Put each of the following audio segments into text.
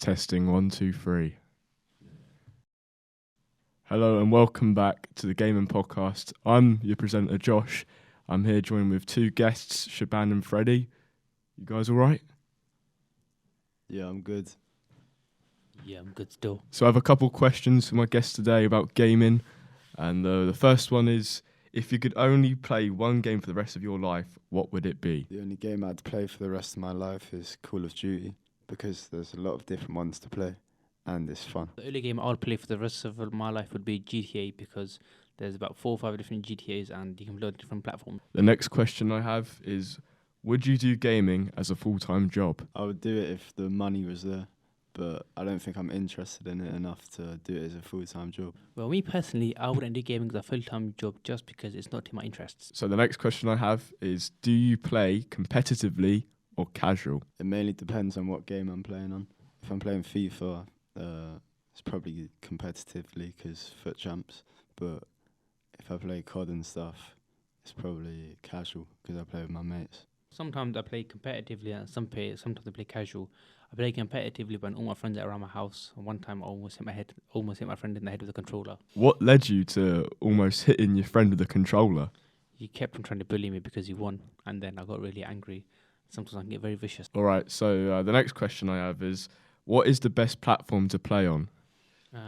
Testing 1, 2, 3. Hello and welcome back to the Gaming Podcast. I'm your presenter Josh. I'm here joined with two guests, Shaban and Freddie. You guys all right? Yeah, I'm good. Yeah, I'm good still. So I have a couple questions for my guests today about gaming. And the first one is, if you could only play one game for the rest of your life, what would it be? The only game I'd play for the rest of my life is Call of Duty because there's a lot of different ones to play and it's fun. The only game I'll play for the rest of my life would be GTA because there's about 4 or 5 different GTAs and you can play on different platforms. The next question I have is, would you do gaming as a full-time job? I would do it if the money was there, but I don't think I'm interested in it enough to do it as a full-time job. Well, me personally, I wouldn't do gaming as a full-time job just because it's not in my interests. So the next question I have is, do you play competitively or casual? It mainly depends on what game I'm playing on. If I'm playing FIFA, it's probably competitively because foot champs, but if I play COD and stuff, it's probably casual because I play with my mates. Sometimes I play competitively and sometimes I play casual. I play competitively when all my friends are around my house. One time I almost hit my friend in the head with a controller. What led you to almost hitting your friend with a controller? He kept on trying to bully me because he won, and then I got really angry. Sometimes I can get very vicious. All right, so the next question I have is, what is the best platform to play on?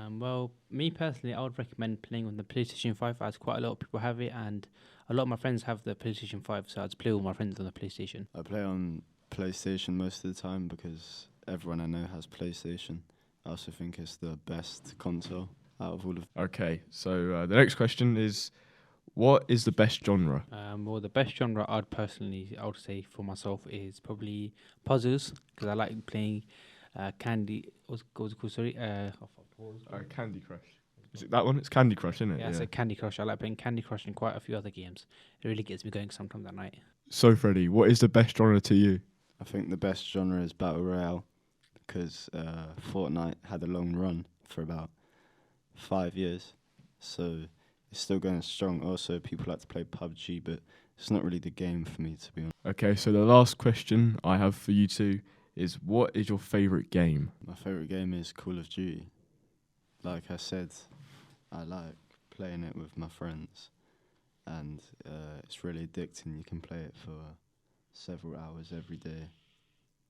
Well, me personally, I would recommend playing on the PlayStation 5 as quite a lot of people have it, and a lot of my friends have the PlayStation 5, so I'd play with my friends on the PlayStation. I play on PlayStation most of the time because everyone I know has PlayStation. I also think it's the best console out of all of. Okay, so the next question is, what is the best genre? Well, the best genre I would say for myself is probably puzzles, because I like playing Candy. What's it called? Sorry. Candy Crush. Is it that one? It's Candy Crush, isn't it? Yeah, it's a Candy Crush. I like playing Candy Crush and quite a few other games. It really gets me going sometimes at night. So, Freddie, what is the best genre to you? I think the best genre is Battle Royale because Fortnite had a long run for about 5 years. So it's still going strong. Also, people like to play PUBG, but it's not really the game for me, to be honest. Okay, so the last question I have for you two is, what is your favourite game? My favourite game is Call of Duty. Like I said, I like playing it with my friends. And it's really addicting. You can play it for several hours every day.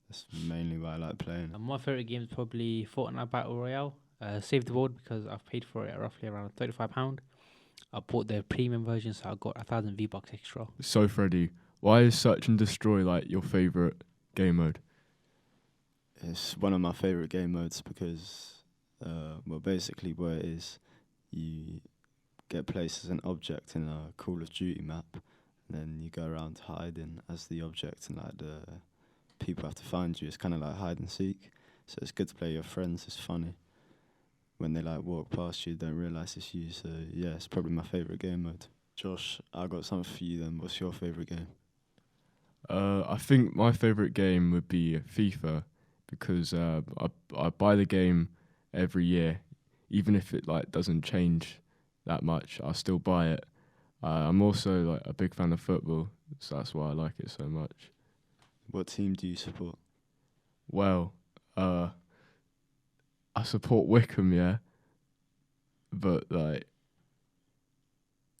That's mainly why I like playing it. My favourite game is probably Fortnite Battle Royale. Save the world because I've paid for it roughly around £35. I bought the premium version, so I got 1,000 V-Bucks extra. So, Freddie, why is Search and Destroy like your favourite game mode? It's one of my favourite game modes because, basically what it is, you get placed as an object in a Call of Duty map, and then you go around hiding as the object, and like the people have to find you. It's kind of like hide and seek, so it's good to play with your friends. It's funny when they like walk past you, don't realise it's you. So yeah, it's probably my favourite game mode. Josh, I got something for you then. What's your favourite game? I think my favourite game would be FIFA because I buy the game every year, even if it like doesn't change that much. I still buy it. I'm also like a big fan of football, so that's why I like it so much. What team do you support? Well, I support Wickham, yeah, but like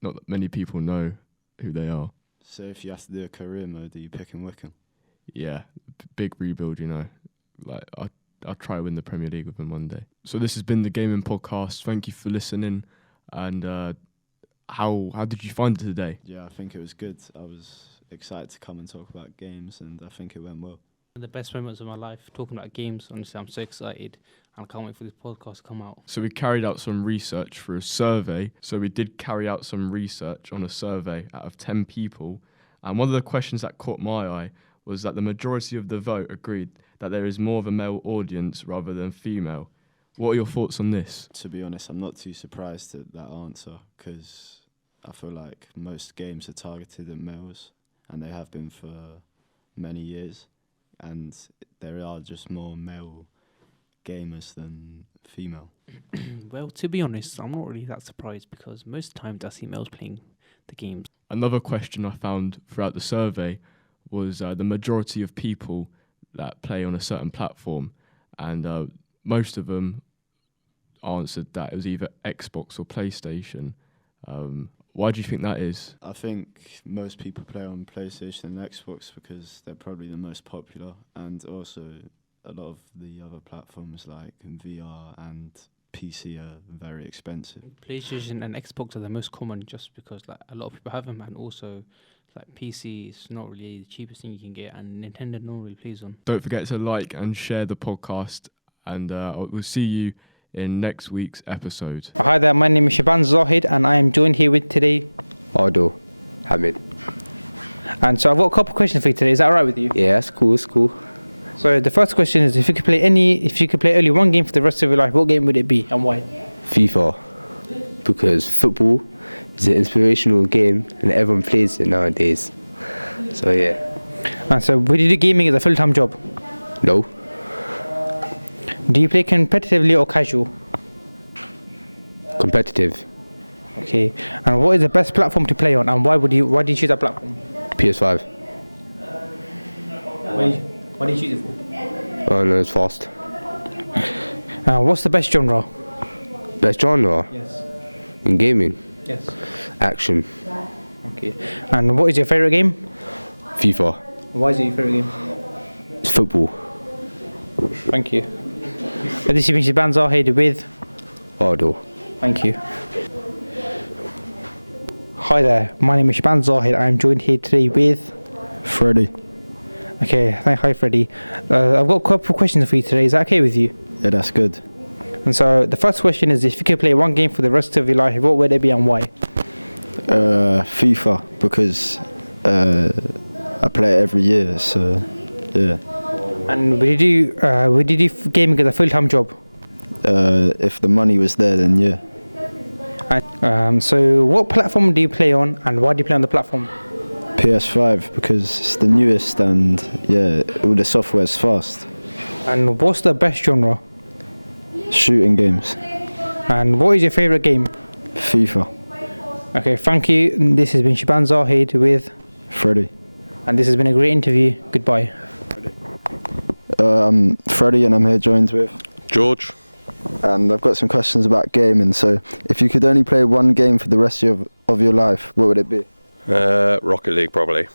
not that many people know who they are. So if you have to do a career mode, are you picking Wickham? Yeah, big rebuild, you know. Like I'll try to win the Premier League with them one day. So this has been the Gaming Podcast. Thank you for listening. And how did you find it today? Yeah, I think it was good. I was excited to come and talk about games, and I think it went well. The best moments of my life, talking about games. Honestly, I'm so excited, and I can't wait for this podcast to come out. So we carried out some research for a survey. So we did carry out some research on a survey out of 10 people. And one of the questions that caught my eye was that the majority of the vote agreed that there is more of a male audience rather than female. What are your thoughts on this? To be honest, I'm not too surprised at that answer because I feel like most games are targeted at males, and they have been for many years. And there are just more male gamers than female. Well, to be honest, I'm not really that surprised because most times I see males playing the games. Another question I found throughout the survey was the majority of people that play on a certain platform, and most of them answered that it was either Xbox or PlayStation. Why do you think that is? I think most people play on PlayStation and Xbox because they're probably the most popular, and also a lot of the other platforms like VR and PC are very expensive. PlayStation and Xbox are the most common, just because like a lot of people have them, and also like PC is not really the cheapest thing you can get, and Nintendo no one really plays on. Don't forget to like and share the podcast, and we'll see you in next week's episode. Hi there, my name is Shaban Zahid, and I am joined here with today. Aldo, Hamid. And so I've got a couple of questions for you today. Is that alright with you? Yeah, it's cool, it's cool. So the first question is, if you could play only one game for the rest of your life, what game would it be and why? FIFA. Because football is an inspirational game and everyone plays it nowadays. So yeah. And so would you do gaming as a full-time job? No. Do you play competitively or casual? Competitive. Okay. And what is the best platform to play on, and why do you choose that platform? PS5. What do you choose it for? Oh no, it's fast. What's the best genre? Best genre Yes. in gaming? Yes. Action. Okay. And what is your favourite game? FIFA. Why is it your favourite game? It's football. Thank you. This has been Shaban Zahid with... Aldo. Thank you. Hi there, my name is Shaban Zahid. I'm joined here today with... Freddie. Okay, hi Freddie. I've got a couple of questions for you today. Is that okay with you? Yeah, that's good. And so the first question is, if you could play one game for the rest of your life, what would it be and why? FIFA, because I play it every year, so yeah. And would you do gaming as a full-time job? If the money was there, then yeah. And, so what platform do you play on, and why do you play on the platform? PS5, because it's the newest, and yeah, all the software's fast. And what's the best genre? Shooting games. And what is your favourite game? FIFA. Okay, thank you. This has been Shaban Zahid with... Freddie. And this has been a great interview. Goodbye. I'm Freddie, and I'm here joined with... George. And I've got some questions about gaming. So, if you could only play one game for the rest of your life, what would it be? Rocket League, probably.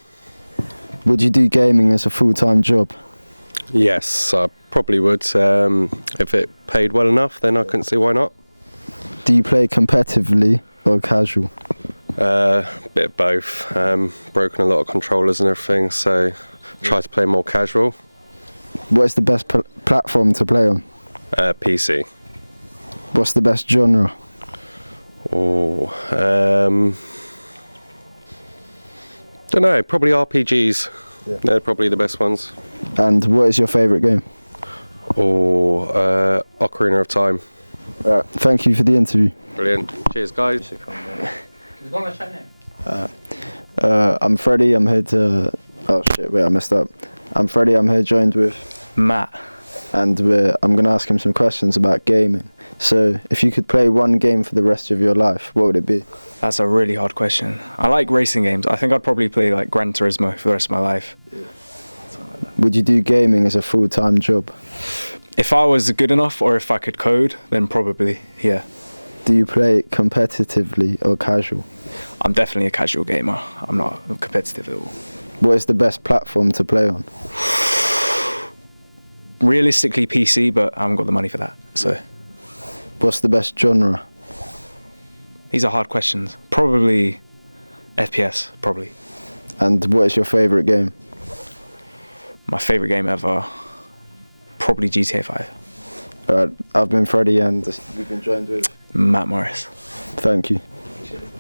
Would you do gaming as a full-time job? Yes, I probably would. If it paid well enough, then I couldn't see why not. Do you play competitively or casual? Bit of both. Broken a lot of controllers and everything, so try to play more casual. What is the best platform to play on? PC. What's the best genre? Oh, don't know. Probably RPGs. Yeah. They're probably the best ones. And what is your favourite game? Or Ocarina of Time. Thank you for the interview. Brilliant. Cheers, guys. I'm Freddie. I'm here to... Oh shit! Wait, I messed up. I'm Freddie. I'm here joined with Matt. and I'm going to ask him some questions about gaming. So, if you could play one game for the rest of your life, what would it be? That's a really hard question. I like racing games. I think I'd probably play like Gran Turismo for the rest of my life. Would you do gaming as a full-time job? If I was good enough or if I could code, then probably, yeah. Do you play competitively or casual? I'm definitely a casual gamer. I'm not competitive at all. What is the best platform to play on? Realistically PC, but I haven't got the money for that. So What's the best genre? these are hard questions. Probably FPS, probably. And what is your favourite game? My favourite game ever, probably GTA 5. Alright, I've been Freddie and we've been joined with... Matt Morris. Thank you.